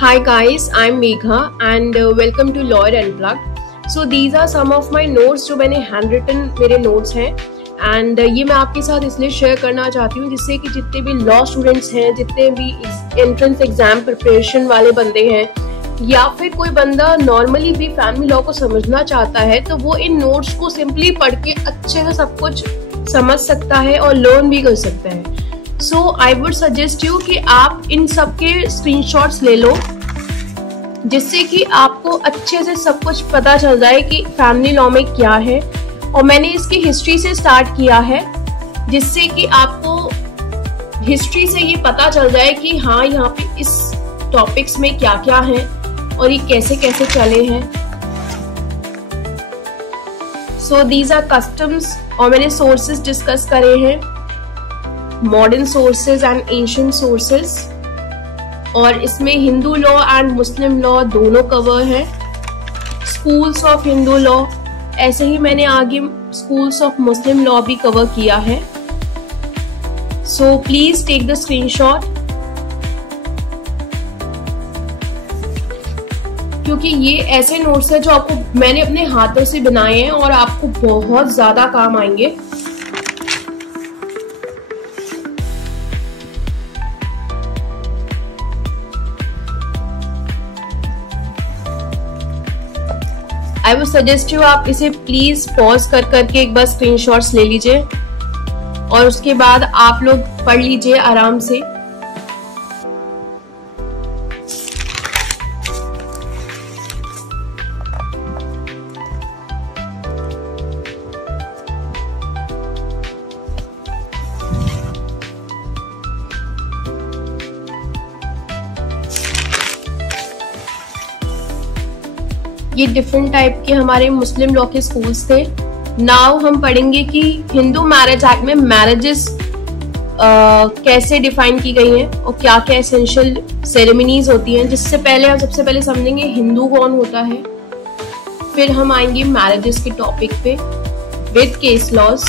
Hi guys, I'm Megha and welcome to Lawyer Unplugged. So these are some of my notes जो मैंने hand written मेरे notes हैं and ये मैं आपके साथ इसलिए शेयर करना चाहती हूँ जिससे कि जितने भी लॉ स्टूडेंट्स हैं, जितने भी एंट्रेंस एग्जाम प्रिपरेशन वाले बंदे हैं या फिर कोई बंदा नॉर्मली भी फैमिली लॉ को समझना चाहता है तो वो इन नोट्स को सिंपली पढ़ के अच्छे से सब कुछ समझ सकता है और लर्न भी कर सकता है। सो आई वुड सजेस्ट यू कि आप इन सब के स्क्रीनशॉट्स ले लो जिससे कि आपको अच्छे से सब कुछ पता चल जाए कि फैमिली लॉ में क्या है। और मैंने इसकी हिस्ट्री से स्टार्ट किया है जिससे कि आपको हिस्ट्री से ये पता चल जाए कि हाँ यहाँ पे इस टॉपिक्स में क्या क्या है और ये कैसे कैसे चले हैं। सो दीज आर कस्टम्स और मैंने सोर्सेज डिस्कस करे हैं, modern sources and ancient sources, और इसमें Hindu law and Muslim law दोनों कवर है। स्कूल्स ऑफ हिंदू लॉ, ऐसे ही मैंने आगे स्कूल्स ऑफ मुस्लिम लॉ भी कवर किया है। So please take the screenshot क्योंकि ये ऐसे नोट्स हैं जो आपको मैंने अपने हाथों से बनाए हैं और आपको बहुत ज्यादा काम आएंगे। आई वुड सजेस्ट यू आप इसे प्लीज पॉज कर करके एक बार स्क्रीनशॉट्स ले लीजिए और उसके बाद आप लोग पढ़ लीजिए आराम से। ये डिफरेंट टाइप के हमारे मुस्लिम लॉ के स्कूल्स थे। नाउ हम पढ़ेंगे कि हिंदू मैरिज एक्ट में मैरिजेस कैसे डिफाइन की गई हैं और क्या क्या एसेंशियल सेरेमनीज होती हैं। जिससे पहले हम सबसे पहले समझेंगे हिंदू कौन होता है, फिर हम आएंगे मैरिजेस के टॉपिक पे विद केस लॉज।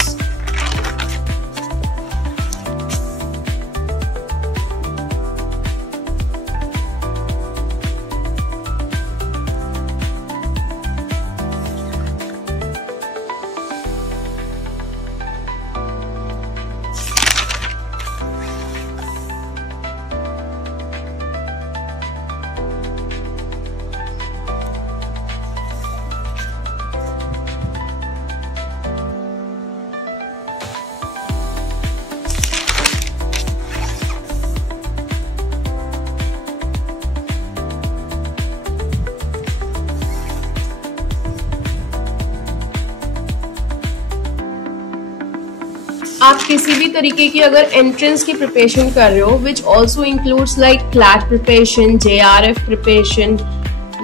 आप किसी भी तरीके की अगर एंट्रेंस की प्रिपरेशन कर रहे हो which also includes like CLAT preparation, JRF preparation,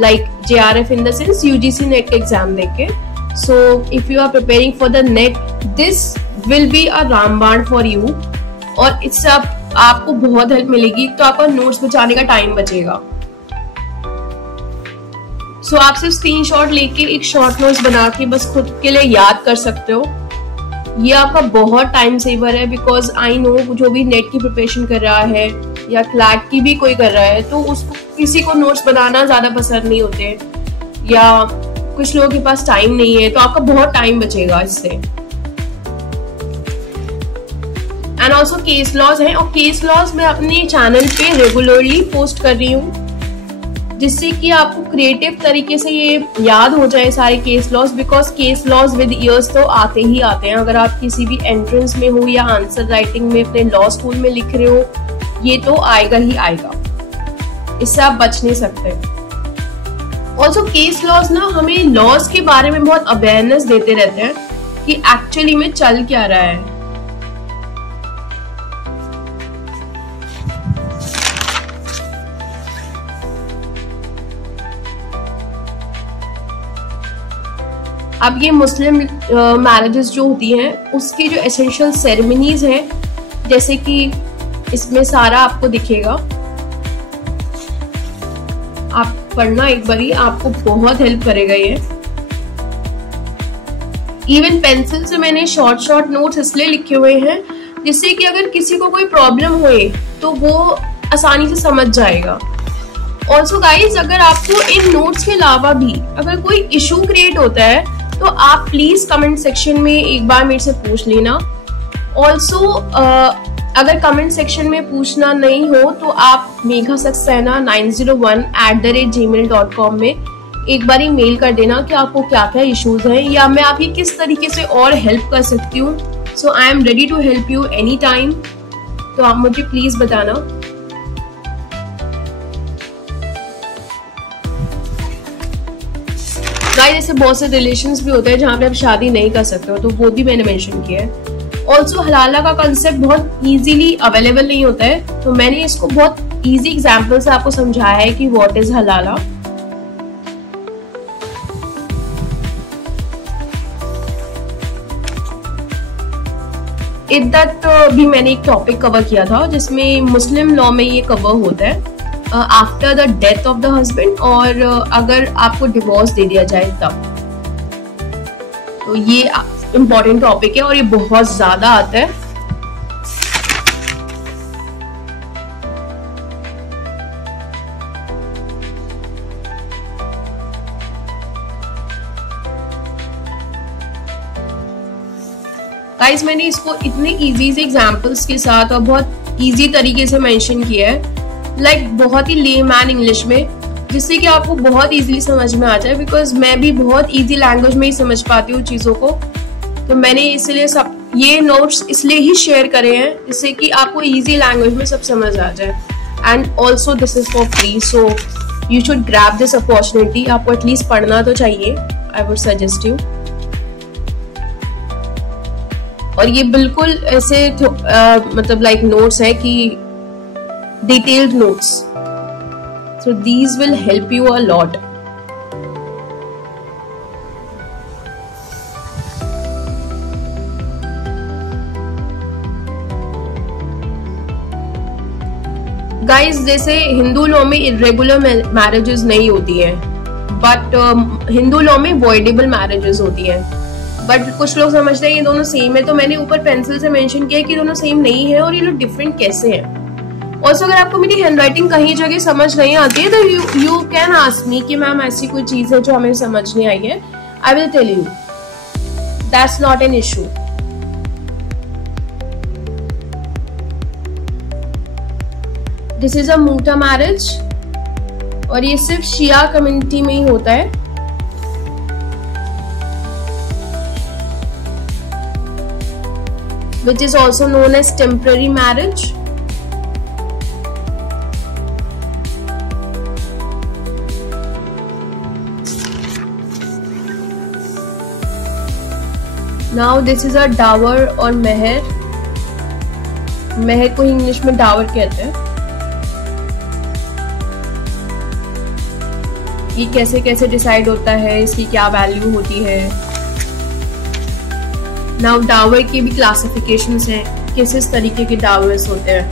like JRF in the sense UGC NET exam देके। So if you are preparing for the NET this will be a रामबाण फॉर यू और इससे आपको बहुत help मिलेगी। तो आपका notes बचाने का टाइम बचेगा। सो आप सिर्फ स्क्रीनशॉट लेके एक शॉर्ट नोट्स बना के बस खुद के लिए याद कर सकते हो। ये आपका बहुत टाइम सेवर है बिकॉज आई नो जो भी नेट की प्रिपरेशन कर रहा है या क्लैट की भी कोई कर रहा है तो उसको किसी को नोट्स बनाना ज्यादा पसंद नहीं होते या कुछ लोगों के पास टाइम नहीं है, तो आपका बहुत टाइम बचेगा इससे। एंड ऑल्सो केस लॉज है और केस लॉज मैं अपने चैनल पे रेगुलरली पोस्ट कर रही हूँ जिससे कि आपको क्रिएटिव तरीके से ये याद हो जाए सारे case laws because case laws with years तो आते ही आते हैं। अगर आप किसी भी एंट्रेंस में हो या आंसर राइटिंग में अपने लॉ स्कूल में लिख रहे हो ये तो आएगा ही आएगा, इससे आप बच नहीं सकते। ऑल्सो केस लॉज ना हमें लॉज के बारे में बहुत अवेयरनेस देते रहते हैं कि एक्चुअली में चल क्या रहा है। अब ये मुस्लिम मैरिजेस जो होती हैं उसकी जो एसेंशियल सेरेमनीज हैं जैसे कि इसमें सारा आपको दिखेगा, आप पढ़ना एक बारी, आपको बहुत हेल्प करेगा ये। इवन पेंसिल से मैंने शॉर्ट नोट्स इसलिए लिखे हुए हैं जिससे कि अगर किसी को कोई प्रॉब्लम होए तो वो आसानी से समझ जाएगा। ऑल्सो गाइज, अगर आपको इन नोट्स के अलावा भी अगर कोई इशू क्रिएट होता है तो आप प्लीज कमेंट सेक्शन में एक बार मेरे से पूछ लेना। ऑल्सो अगर कमेंट सेक्शन में पूछना नहीं हो तो आप मेघा सक्सेना 901@gmail.com में एक बार मेल कर देना कि आपको क्या क्या इश्यूज हैं या मैं आपकी किस तरीके से और हेल्प कर सकती हूँ। So I am ready to help you any time, तो आप मुझे प्लीज बताना। गाइस, ऐसे बहुत से रिलेशंस भी होते हैं जहाँ पे आप शादी नहीं कर सकते हो, तो वो भी मैंने मेंशन किया है। ऑल्सो हलाला का कंसेप्ट बहुत इजीली अवेलेबल नहीं होता है, तो मैंने इसको बहुत इजी एग्जांपल से आपको समझाया है कि व्हाट इज हलाला। इद्दत भी मैंने एक टॉपिक कवर किया था जिसमें मुस्लिम लॉ में ये कवर होता है after the death of the husband, और अगर आपको डिवोर्स दे दिया जाए तब। तो ये इम्पोर्टेंट टॉपिक है और ये बहुत ज्यादा आता है। गाइस, मैंने इसको इतने इजी से एग्जांपल्स के साथ और बहुत इजी तरीके से मेंशन किया है, बहुत ही लेमैन इंग्लिश में, जिससे कि आपको बहुत इजीली समझ में आ जाए। बिकॉज मैं भी बहुत इजी लैंग्वेज में ही समझ पाती हूँ चीजों को, तो मैंने इसलिए सब ये नोट्स इसलिए ही शेयर करे हैं जिससे कि आपको इजी लैंग्वेज में सब समझ आ जाए। And also this is for free, so you should grab this opportunity. आपको एटलीस्ट पढ़ना तो चाहिए, आई वुड सजेस्ट यू। और ये बिल्कुल ऐसे मतलब नोट्स है कि detailed notes, so these will help you a lot. Guys, जैसे हिंदू लॉ में इरेगुलर मैरिजेस नहीं होती है, बट हिंदू लॉ में वॉइडेबल मैरिजेस होती है। बट कुछ लोग समझते हैं ये दोनों सेम है, तो मैंने ऊपर पेंसिल से मेंशन किया कि दोनों सेम नहीं है और ये लोग डिफरेंट कैसे हैं। ऑल्सो अगर आपको मेरी हैंडराइटिंग कहीं जगह समझ नहीं आती है तो यू कैन आस्क मी कि मैम ऐसी कोई चीज है जो हमें समझ नहीं आई है, I will tell you, that's not an issue. This is a मूटा मैरिज और ये सिर्फ शिया कम्युनिटी में ही होता है। which is also known as temporary marriage. Now this is a dower और मेहर। मेहर को इंग्लिश में डावर कहते हैं। ये कैसे कैसे डिसाइड होता है, इसकी क्या वैल्यू होती है। नाउ डावर की भी क्लासिफिकेशंस हैं, किस तरीके के डावर्स होते हैं।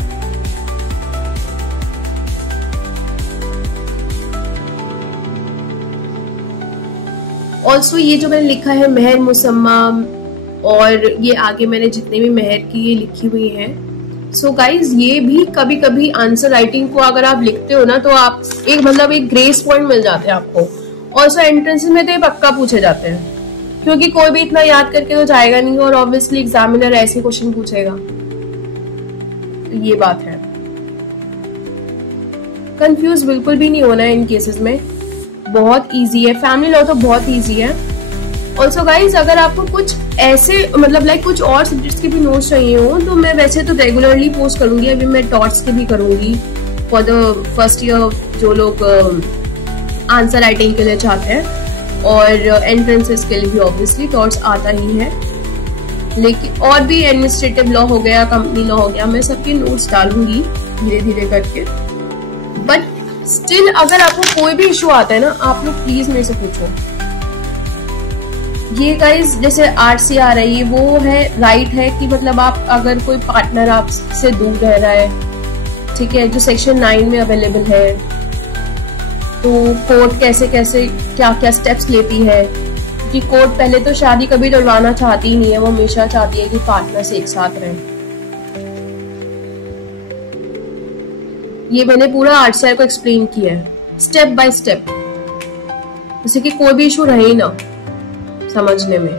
ऑल्सो ये जो मैंने लिखा है मेहर मुसम्मा, और ये आगे मैंने जितने भी मेहर की ये लिखी हुई हैं। सो गाइज, ये भी कभी कभी आंसर राइटिंग को अगर आप लिखते हो ना तो आप एक ग्रेस पॉइंट मिल जाते हैं आपको। ऑल्सो एंट्रेंस में तो ये पक्का पूछे जाते हैं, क्योंकि कोई भी इतना याद करके तो जाएगा नहीं और ऑब्वियसली एग्जामिनर ऐसे क्वेश्चन पूछेगा। तो ये बात है, कंफ्यूज बिल्कुल भी नहीं होना है इन केसेस में, बहुत इजी है। फैमिली लॉ तो बहुत इजी है। ऑल्सो गाइज, अगर आपको कुछ ऐसे कुछ और सब्जेक्ट्स के भी नोट्स चाहिए हो तो मैं वैसे तो रेगुलरली पोस्ट करूंगी। अभी मैं टॉट्स के भी करूंगी फॉर द फर्स्ट ईयर, जो लोग आंसर राइटिंग के लिए चाहते हैं, और एंट्रेंसेस के लिए भी ऑब्वियसली टॉट्स आता ही है। लेकिन और भी एडमिनिस्ट्रेटिव लॉ हो गया, कंपनी लॉ हो गया, मैं सबके नोट्स डालूंगी धीरे धीरे करके। बट स्टिल अगर आपको कोई भी इशू आता है ना, आप लोग प्लीज मेरे से पूछो। ये गाइज जैसे आरसी आ रही है, वो है राइट है कि आप अगर कोई पार्टनर आपसे दूर रह रहा है, ठीक है, जो सेक्शन 9 में अवेलेबल है, तो कोर्ट कैसे कैसे क्या क्या स्टेप्स लेती है। कि कोर्ट पहले तो शादी कभी तोड़वाना चाहती ही नहीं है, वो हमेशा चाहती है कि पार्टनर से एक साथ रहे। ये मैंने पूरा आरसीआई को एक्सप्लेन किया है। स्टेप बाय स्टेप, जैसे कि कोई भी इशू रहे ही ना समझने में।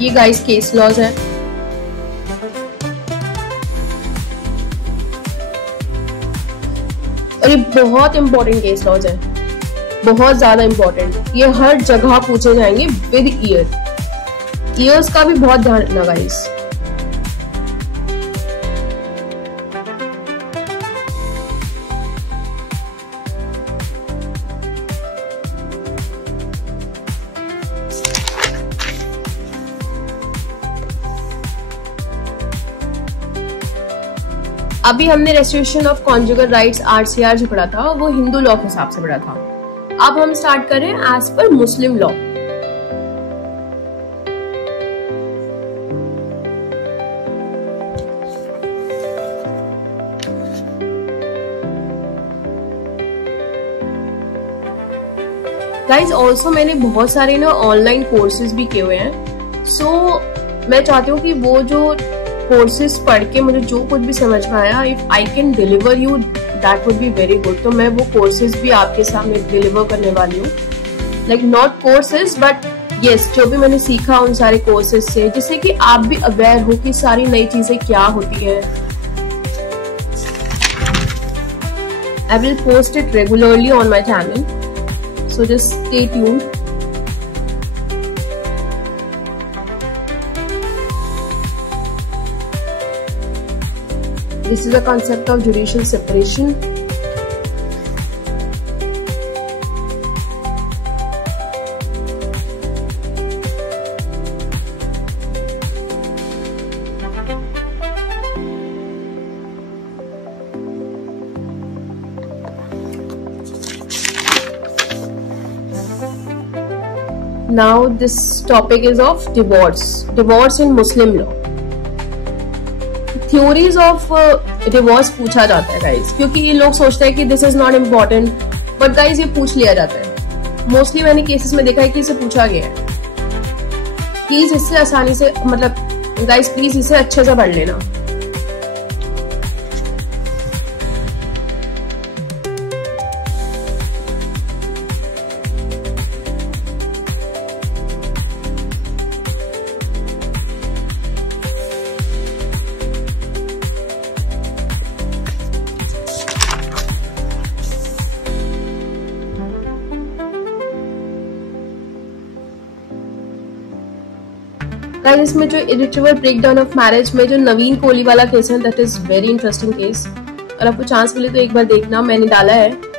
ये गाइस केस लॉज है। और ये बहुत इंपॉर्टेंट केस लॉज है, बहुत ज्यादा इंपॉर्टेंट। ये हर जगह पूछे जाएंगे विद ईयर्स का भी बहुत ध्यान रखना गाइस। अभी हमने restriction of conjugal rights RCR जो पढ़ा था वो हिंदू लॉ के हिसाब से पढ़ा था। अब हम स्टार्ट करें एज पर मुस्लिम लॉ। गाइज ऑल्सो मैंने बहुत सारे ना ऑनलाइन कोर्सेज भी किए हुए हैं। सो मैं चाहती हूँ कि वो जो कोर्सेज पढ़ के मुझे जो कुछ भी समझ में आया, if I can deliver you that would be very good. तो मैं वो कोर्सेज भी आपके सामने डिलीवर करने वाली हूँ, like not courses but yes, जो भी मैंने सीखा उन सारे कोर्सेज से, जिससे कि आप भी अवेयर हो कि सारी नई चीजें क्या होती है। I will post it regularly on my channel, so just stay tuned. This is a concept of judicial separation. Now this topic is of divorce in Muslim law. Theories of divorce पूछा जाता है guys, क्योंकि ये लोग सोचते हैं कि this is not important, but guys ये पूछ लिया जाता है। मोस्टली मैंने केसेस में देखा है कि इसे पूछा गया है। प्लीज इससे आसानी से, मतलब गाइज प्लीज इसे अच्छे से पढ़ लेना। गाइस इसमें जो इरिट्रेबल ब्रेकडाउन ऑफ मैरिज में जो नवीन कोहली वाला केस है, that is very interesting case. और आपको चांस मिले तो एक बार देखना, मैंने डाला है।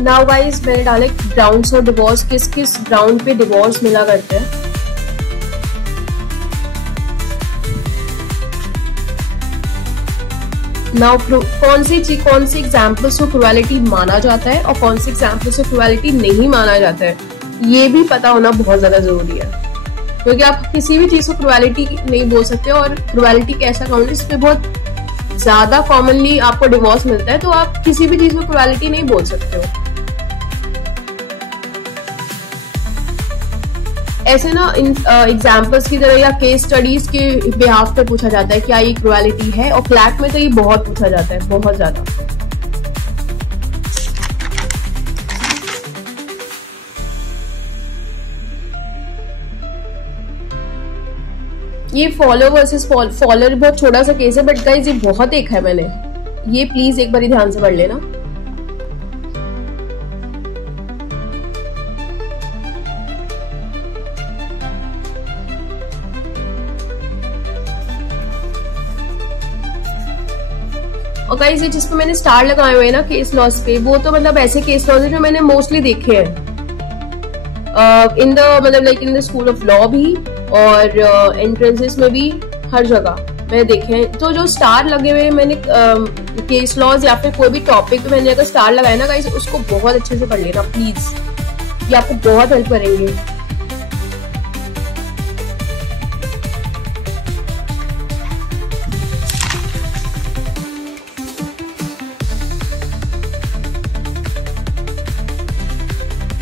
नाउ गाइस मैंने डाले ग्राउंड्स ऑफ डिवोर्स, किस किस ग्राउंड पे डिवोर्स मिला करते हैं। नाउ कौन सी एग्जाम्पल्स को क्रुएलिटी माना जाता है और कौन सी एग्जाम्पल्स को क्रुएलिटी नहीं माना जाता है, ये भी पता होना बहुत ज्यादा जरूरी है। क्योंकि आप किसी भी चीज को क्रुएलिटी नहीं बोल सकते, और क्रुएलिटी कैसा काउंट, इस पे बहुत ज्यादा कॉमनली आपको डिवोर्स मिलता है, तो आप किसी भी चीज को क्रुएलिटी नहीं बोल सकते हो। ऐसे ना एग्जाम्पल्स की तरह या केस स्टडीज के बिहाफ पे पूछा जाता है क्या ये क्रुएलिटी है, और फ्लैट में तो ये बहुत पूछा जाता है, बहुत ज्यादा। ये फॉलो वर्सेस फॉलोअर बहुत छोटा सा केस है, बट गाइस ये बहुत देखा है मैंने, ये प्लीज एक बार ध्यान से पढ़ लेना। और गाइस ये जिस पे मैंने स्टार लगाए हुए हैं ना केस लॉस पे, वो तो मतलब ऐसे केस लॉस है जो मैंने मोस्टली देखे हैं इन द मतलब like in the school of law भी और एंट्रेंसेस में भी, हर जगह मैंने देखे हैं। तो जो स्टार लगे हुए मैंने केस लॉज या फिर कोई भी टॉपिक पे मैंने अगर स्टार लगाया ना गाइस, उसको बहुत अच्छे से पढ़ लेना प्लीज, ये आपको बहुत हेल्प करेंगे।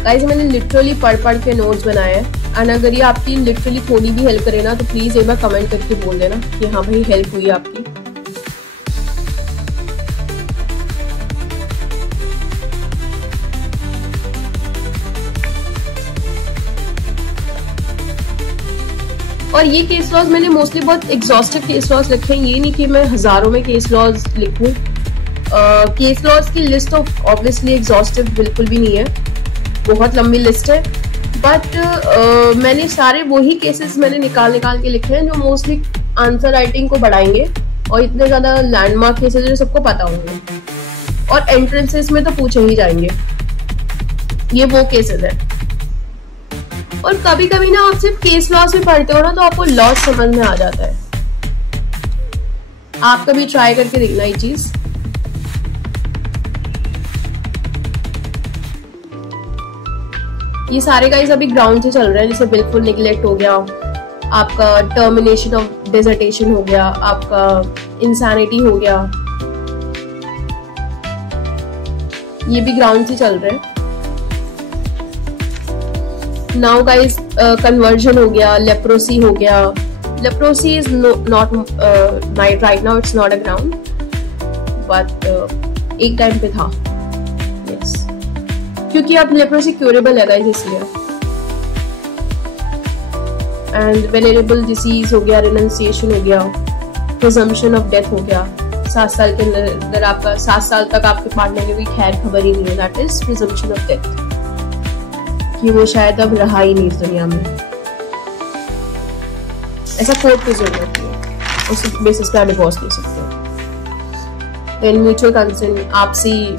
गाइस मैंने लिटरली पढ़ के नोट्स बनाए हैं, एंड अगर ये आपकी लिटरली थोड़ी भी हेल्प करे ना तो प्लीज एक बार कमेंट करके बोल देना कि हाँ भाई हेल्प हुई आपकी। और ये केस लॉज मैंने मोस्टली बहुत एग्जॉस्टिव केस लॉज लिखे हैं, ये नहीं कि मैं हजारों में केस लॉज लिखूं। केस लॉज की लिस्ट ऑब्वियसली एग्जॉस्टिव बिल्कुल भी नहीं है, बहुत लंबी लिस्ट है, बट मैंने सारे वही केसेस मैंने निकाल के लिखे हैं जो मोस्टली आंसर राइटिंग को बढ़ाएंगे और इतने ज्यादा लैंडमार्क केसेस जो सबको पता होंगे और एंट्रेंसेस में तो पूछे ही जाएंगे, ये वो केसेस है। और कभी कभी ना आप सिर्फ केस लॉस में पढ़ते हो ना तो आपको लॉस समझ में आ जाता है। आप कभी ट्राई करके देखना ये चीज। ये सारे गाइस अभी ग्राउंड से चल रहे हैं, जैसे बिल्कुल निगलेक्ट हो गया, आपका टर्मिनेशन ऑफ डिसर्टेशन हो गया, आपका इंसैनिटी हो गया, ये भी ग्राउंड से चल रहे हैं। नाउ गाइस कन्वर्जन हो गया, लेप्रोसी हो गया। Leprosy is not right now it's not a ground, but एक टाइम पे था, यस, क्योंकि अब लेप्रोसी क्यूरेबल है गाइस इसलिए। एंड वेनेरेबल डिसीज हो गया, रिनंसिएशन हो गया, प्रिजम्पशन ऑफ डेथ हो गया। 7 साल के अंदर आपका 7 साल तक आपके पार्टनर की कोई खैर खबर ही नहीं है, that is presumption of death, कि वो शायद अब रहा ही नहीं इस दुनिया में। ऐसा कोर्ट की जरूरत है, उस बेसिस पे आप डिवोर्स ले सकते हैं। देन म्यूचुअल कंसेंट, आपसी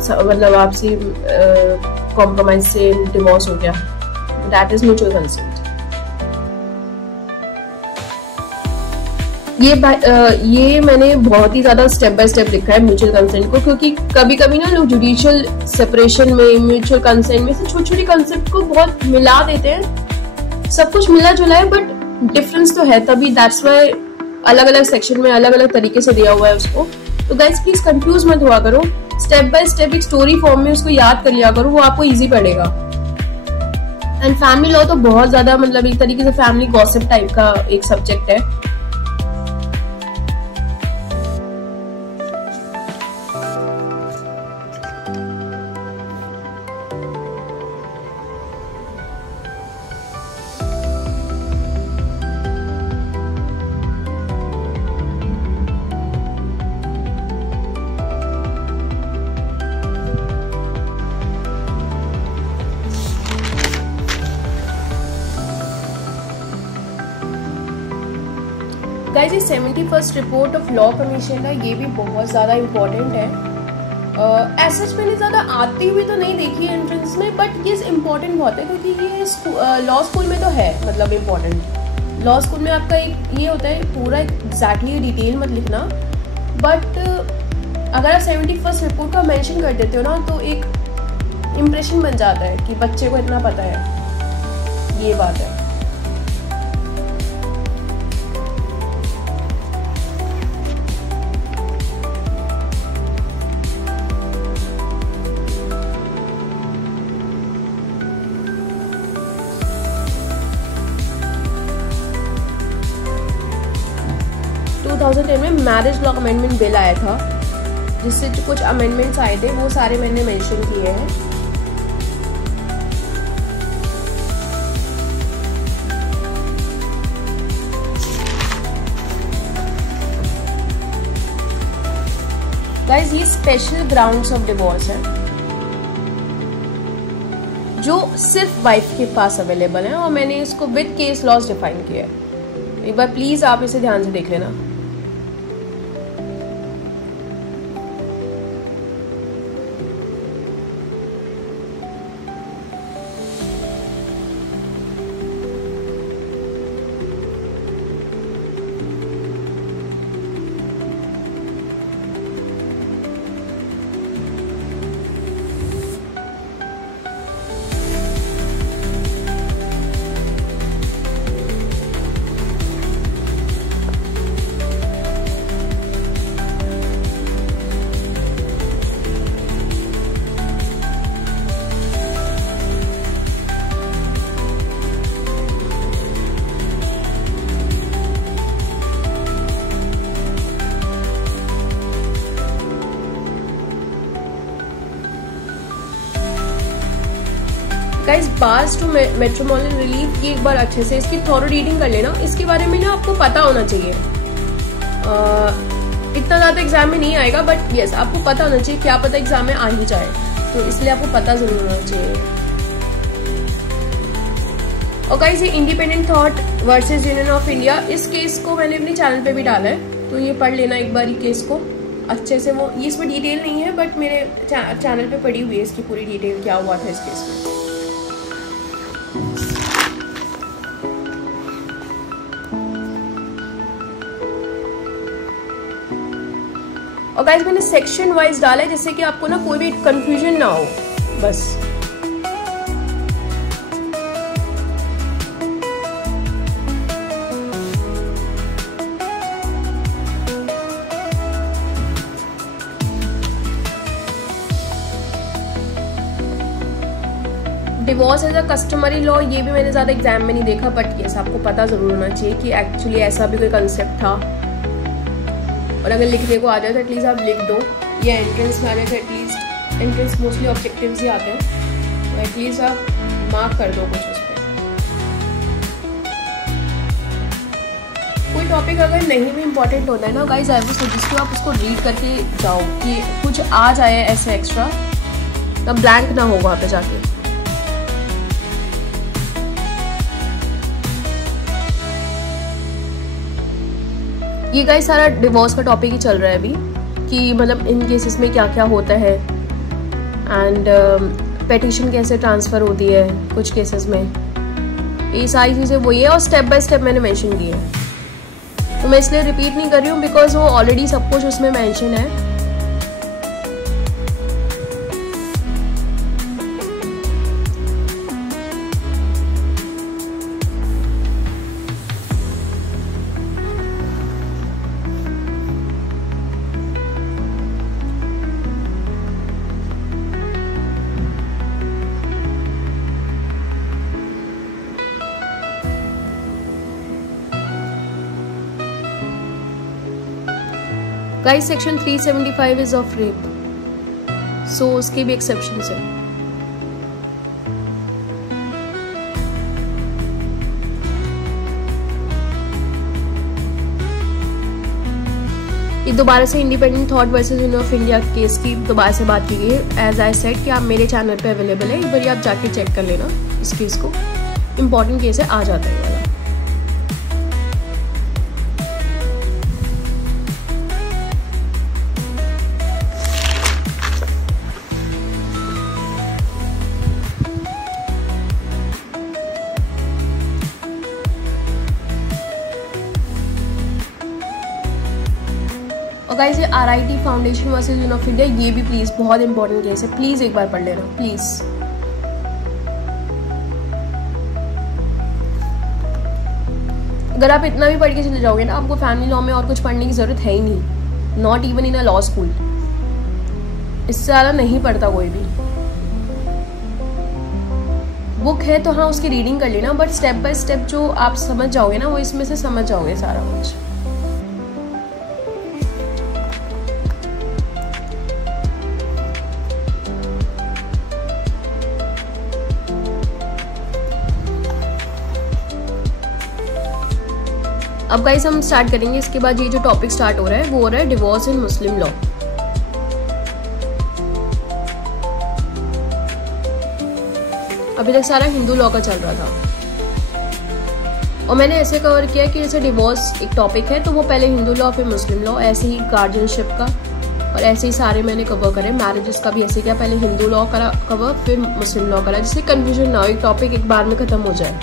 मतलब आपसी कॉम्प्रोमाइज से डिवोर्स हो गया, दैट इज म्यूचुअल कंसेंट। ये मैंने बहुत ही ज्यादा स्टेप बाय स्टेप लिखा है म्यूचुअल कंसेंट को, क्योंकि कभी कभी ना लोग जुडिशियल सेपरेशन में म्यूचुअल कंसेंट में से छोटी छोटी कंसेप्ट को बहुत मिला देते हैं। सब कुछ मिला जुला है बट डिफरेंस तो है, तभी दैट्स व्हाई अलग अलग सेक्शन में अलग अलग तरीके से दिया हुआ है उसको। तो गाइस प्लीज कंफ्यूज मत हुआ करो, स्टेप बाय स्टेप एक स्टोरी फॉर्म में उसको याद कर लिया करो, वो आपको इजी पड़ेगा। एंड फैमिली लॉ तो बहुत ज्यादा मतलब एक तरीके से फैमिली गॉसिप टाइप का एक सब्जेक्ट है। 71st report of law commission का ये भी बहुत ज़्यादा इम्पोर्टेंट है। ऐसा मैंने ज़्यादा आती हुई तो नहीं देखी है एंट्रेंस में, बट ये इम्पोर्टेंट बहुत है क्योंकि ये लॉ स्कूल में तो है मतलब इम्पोर्टेंट। लॉ स्कूल में आपका एक ये होता है पूरा एग्जैक्टली डिटेल मत लिखना, बट अगर आप 71st रिपोर्ट का मेंशन कर देते हो ना तो एक इम्प्रेशन बन जाता है कि बच्चे को इतना पता है, ये बात है। में मैरिज लॉ अमेंडमेंट बिल आया था, जिससे जो कुछ अमेंडमेंट्स आए थे वो सारे मैंने मेंशन किए हैं। गाइस ये स्पेशल ग्राउंड्स ऑफ डिवोर्स है जो सिर्फ वाइफ के पास अवेलेबल है, और मैंने इसको विद केस लॉज डिफाइन किया है। एक बार प्लीज आप इसे ध्यान से देख लेना। गाइस बार्स टू मेट्रोमोनल रिलीफ की एक बार अच्छे से इसकी थॉरो रीडिंग कर लेना। इसके बारे में ना आपको पता होना चाहिए, इतना ज्यादा एग्जाम में नहीं आएगा, बट यस आपको पता होना चाहिए, क्या पता एग्जाम में आ ही जाए, तो इसलिए आपको पता जरूर होना चाहिए। और गाइस ये independent thought versus union of India, इस केस को मैंने अपने चैनल पे भी डाला है, तो ये पढ़ लेना एक बार केस को अच्छे से। वो ये इसमें डिटेल नहीं है, बट मेरे चैनल पे पड़ी हुई है इसकी पूरी डिटेल, क्या हुआ था इस केस में। और गाइस मैंने सेक्शन वाइज डाला है, जिससे कि आपको ना कोई भी कंफ्यूजन ना हो, बस। Divorce as a customary law, ये भी मैंने ज्यादा एग्जाम में नहीं देखा, बट यस आपको पता जरूर होना चाहिए कि एक्चुअली ऐसा भी कोई कंसेप्ट था। और अगर लिखने को आ जाए तो एटलीस्ट आप लिख दो, या एंट्रेंस में आ जाए तो एटलीस्ट, एंट्रेंस मोस्टली ऑब्जेक्टिव्स ही आते हैं, तो एटलीस्ट आप मार्क कर दो कुछ उस पर। कोई टॉपिक अगर नहीं भी इम्पोर्टेंट होता है ना गाइस, आई वुड सजेस्ट आप उसको रीड करके जाओ, कि कुछ आ जाए ऐसे एक्स्ट्रा, तब ब्लैंक ना हो वहाँ पे जाके। ये गाइस सारा डिवोर्स का टॉपिक ही चल रहा है अभी, कि मतलब इन केसेस में क्या क्या होता है, एंड पेटिशन कैसे ट्रांसफ़र होती है कुछ केसेस में, ये सारी चीज़ें वही है, और स्टेप बाय स्टेप मैंने मेंशन की है, तो मैं इसलिए रिपीट नहीं कर रही हूँ, बिकॉज वो ऑलरेडी सब कुछ उसमें मेंशन है। Guys section 375 is of rape, so उसके भी एक्सेप्शंस है। ये दोबारा से independent thought versus union of India case की दोबारा से बात की गई है। एज आई सेड कि आप मेरे चैनल पे अवेलेबल है, एक बार आप जाके चेक कर लेना इस केस को, इम्पोर्टेंट केस है, आ जाता है वाला। गाइस ये RIT foundation versus union of India, ये भी प्लीज बहुत इंपॉर्टेंट केस है, प्लीज एक बार पढ़ लेना प्लीज। अगर आप इतना भी पढ़ के चले जाओगे ना, आपको फैमिली लॉ में और कुछ पढ़ने की जरूरत है ही नहीं, not even in a law school, इससे ज्यादा नहीं पढ़ता कोई भी। बुक है तो हाँ उसकी रीडिंग कर लेना, बट स्टेप बाय स्टेप जो आप समझ जाओगे ना, वो इसमें से समझ जाओगे सारा कुछ। अब गाइस हम स्टार्ट करेंगे, इसके बाद ये जो टॉपिक स्टार्ट हो रहा है वो हो रहा है डिवोर्स इन मुस्लिम लॉ। अभी तक सारा हिंदू लॉ का चल रहा था, और मैंने ऐसे कवर किया कि जैसे डिवोर्स एक टॉपिक है तो वो पहले हिंदू लॉ फिर मुस्लिम लॉ, ऐसे ही गार्जियनशिप का और ऐसे ही सारे मैंने कवर करे। मैरिजेस का भी ऐसे किया, पहले हिंदू लॉ करा कवर फिर मुस्लिम लॉ करा, जिससे कन्फ्यूजन ना हो, एक टॉपिक एक बार में खत्म हो जाए।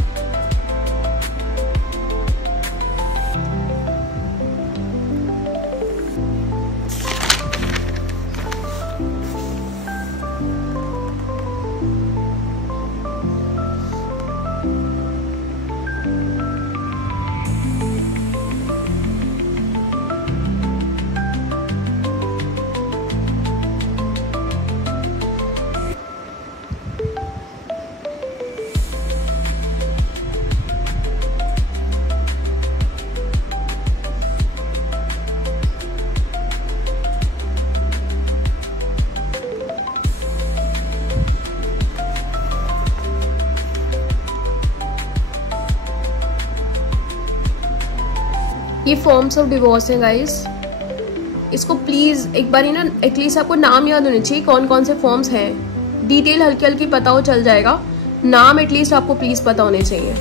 ये फॉर्म्स ऑफ डिवोर्स है गाइस। इसको प्लीज़ एक बार ही ना एटलीस्ट आपको नाम याद होने चाहिए कौन कौन से फॉर्म्स हैं। डिटेल हल्की हल्की पता हो चल जाएगा, नाम एटलीस्ट आपको प्लीज़ पता होने चाहिए।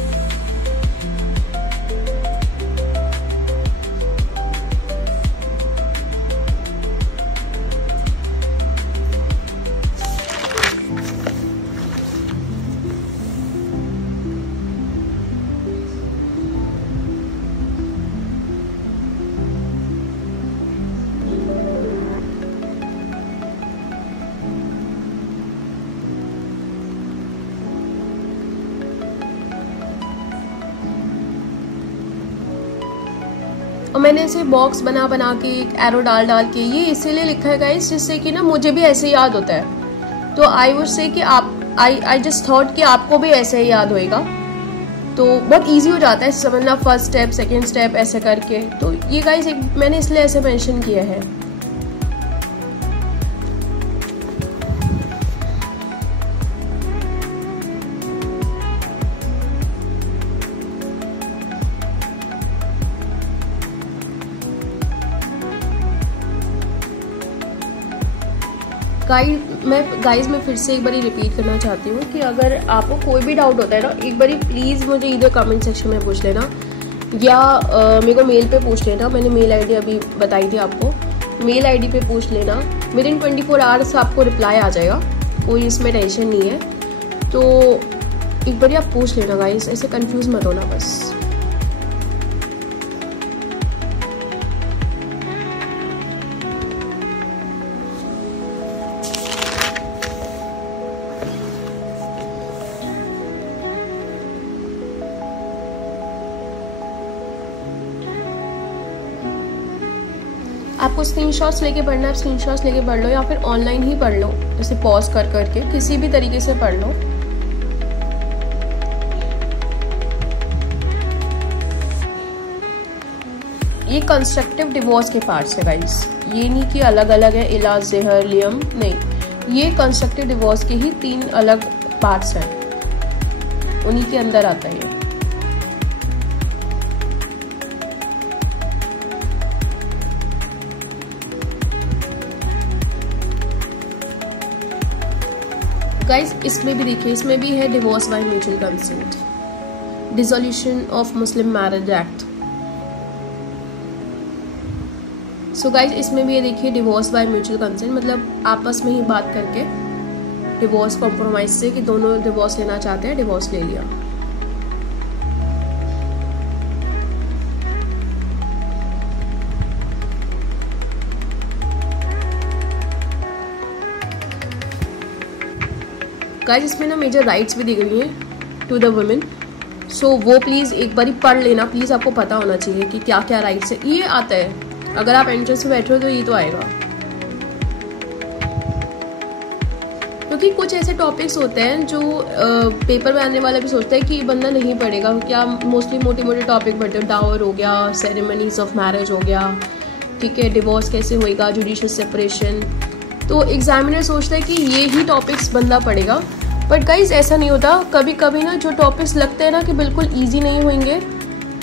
और मैंने इसे बॉक्स बना बना के एक एरो डाल डाल के ये इसीलिए लिखा है गाइस जिससे कि ना मुझे भी ऐसे याद होता है। तो आई वुड से कि आप आई जस्ट थॉट कि आपको भी ऐसे ही याद होएगा, तो बहुत इजी हो जाता है समझना, फर्स्ट स्टेप सेकंड स्टेप ऐसे करके। तो ये गाइस मैंने इसलिए ऐसे मेंशन किया है। गाइस मैं फिर से एक बार रिपीट करना चाहती हूँ कि अगर आपको कोई भी डाउट होता है ना, एक बार प्लीज़ मुझे इधर कमेंट सेक्शन में पूछ लेना या मेरे को मेल पे पूछ लेना। मैंने मेल आईडी अभी बताई थी आपको, मेल आईडी पे पूछ लेना। विद इन 24 आवर्स आपको रिप्लाई आ जाएगा, कोई इसमें टेंशन नहीं है। तो एक बार आप पूछ लेना गाइस, ऐसे कंफ्यूज मत होना बस। आपको स्क्रीनशॉट्स लेके पढ़ना है, स्क्रीनशॉट्स लेके पढ़ लो या फिर ऑनलाइन ही पढ़ लो, जैसे पॉज कर करके किसी भी तरीके से पढ़ लो। ये कंस्ट्रक्टिव डिवोर्स के पार्ट्स है गाइस, ये नहीं कि अलग अलग है, इलाज ज़हर लियम नहीं, ये कंस्ट्रक्टिव डिवोर्स के ही 3 अलग पार्ट्स हैं, उन्हीं के अंदर आता है ये। गाइस इसमें भी देखिए, इसमें भी है divorce by mutual consent, dissolution of Muslim marriage act. So guys इसमें भी ये देखिए डिवोर्स बाय म्यूचुअल कंसेंट, मतलब आपस में ही बात करके डिवोर्स कॉम्प्रोमाइज से कि दोनों डिवोर्स लेना चाहते हैं, डिवोर्स ले लिया। गाइस इसमें ना मेजर राइट्स भी दी गई हैं टू द वुमेन, सो वो प्लीज़ एक बार पढ़ लेना, प्लीज़ आपको पता होना चाहिए कि क्या क्या राइट्स है। ये आता है, अगर आप एंट्रेंस में बैठे हो तो ये तो आएगा, क्योंकि कुछ ऐसे टॉपिक्स होते हैं जो पेपर में आने वाला भी सोचता है कि बंदा नहीं पढ़ेगा, क्या मोस्टली मोटे मोटे टॉपिक पढ़ते हो, डावर हो गया, सेरेमनीज ऑफ मैरिज हो गया, ठीक है, डिवोर्स कैसे होएगा, जुडिशियल सेपरेशन, तो एग्जामिनर सोचता है कि ये ही टॉपिक्स बंदा पढ़ेगा। बट गाइज ऐसा नहीं होता, कभी कभी ना जो टॉपिक्स लगते हैं ना कि बिल्कुल ईजी नहीं होंगे,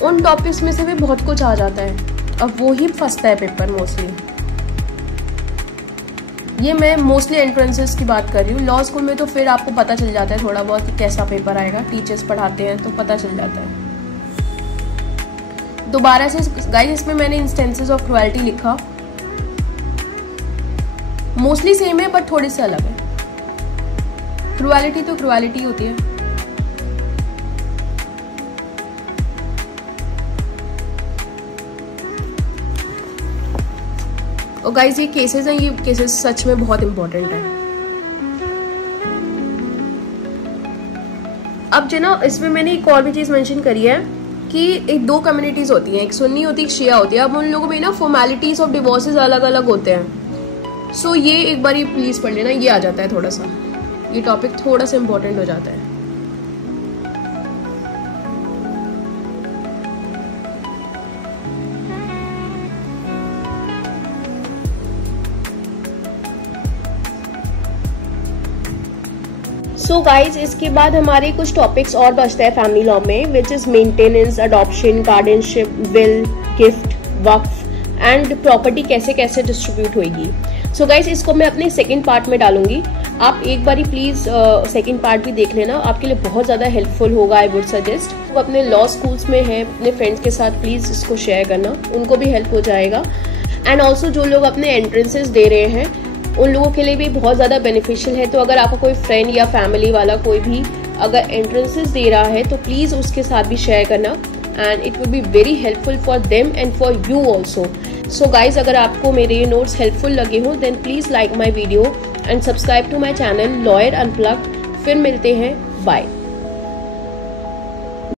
उन टॉपिक्स में से भी बहुत कुछ आ जाता है, अब वो ही फंसता है पेपर मोस्टली। ये मैं मोस्टली एंट्रेंसेस की बात कर रही हूँ, लॉ स्कूल में तो फिर आपको पता चल जाता है थोड़ा बहुत कैसा पेपर आएगा, टीचर्स पढ़ाते हैं तो पता चल जाता है। दोबारा से गाइज इसमें मैंने इंस्टेंसेस ऑफ क्रुएल्टी लिखा, मोस्टली सेम है बट थोड़े से अलग है। क्रुएलिटी तो क्रुएलिटी होती है। और गाइज ये केसेस हैं, ये केसेस सच में बहुत इंपॉर्टेंट है। अब जो ना इसमें मैंने एक और भी चीज मेंशन करी है कि एक 2 कम्युनिटीज होती हैं, एक सुन्नी होती है, एक शिया होती है। अब उन लोगों में ना फॉर्मेलिटीज ऑफ डिवोर्सेस अलग अलग होते हैं। सो ये एक बार प्लीज पढ़ लेना, ये आ जाता है थोड़ा सा, ये टॉपिक थोड़ा सा इंपॉर्टेंट हो जाता है। सो गाइज, इसके बाद हमारे कुछ टॉपिक्स और बचते हैं फैमिली लॉ में, which is maintenance, adoption, guardianship, will, gift, Waqf and property कैसे कैसे डिस्ट्रीब्यूट होगी। सो गाइज, इसको मैं अपने सेकंड पार्ट में डालूंगी। आप एक बारी प्लीज सेकंड पार्ट भी देख लेना, आपके लिए बहुत ज़्यादा हेल्पफुल होगा। आई वुड सजेस्ट वो अपने लॉ स्कूल्स में हैं, अपने फ्रेंड्स के साथ प्लीज़ इसको शेयर करना, उनको भी हेल्प हो जाएगा। एंड ऑल्सो जो लोग अपने एंट्रेंसेस दे रहे हैं उन लोगों के लिए भी बहुत ज़्यादा बेनिफिशियल है। तो अगर आपका कोई फ्रेंड या फैमिली वाला कोई भी अगर एंट्रेंसेस दे रहा है तो प्लीज़ उसके साथ भी शेयर करना, and it would be very helpful for them and for you also. So guys, अगर आपको मेरे ये नोट्स हेल्पफुल लगे हो then please like my video and subscribe to my channel Lawyer Unplugged. फिर मिलते हैं, बाय।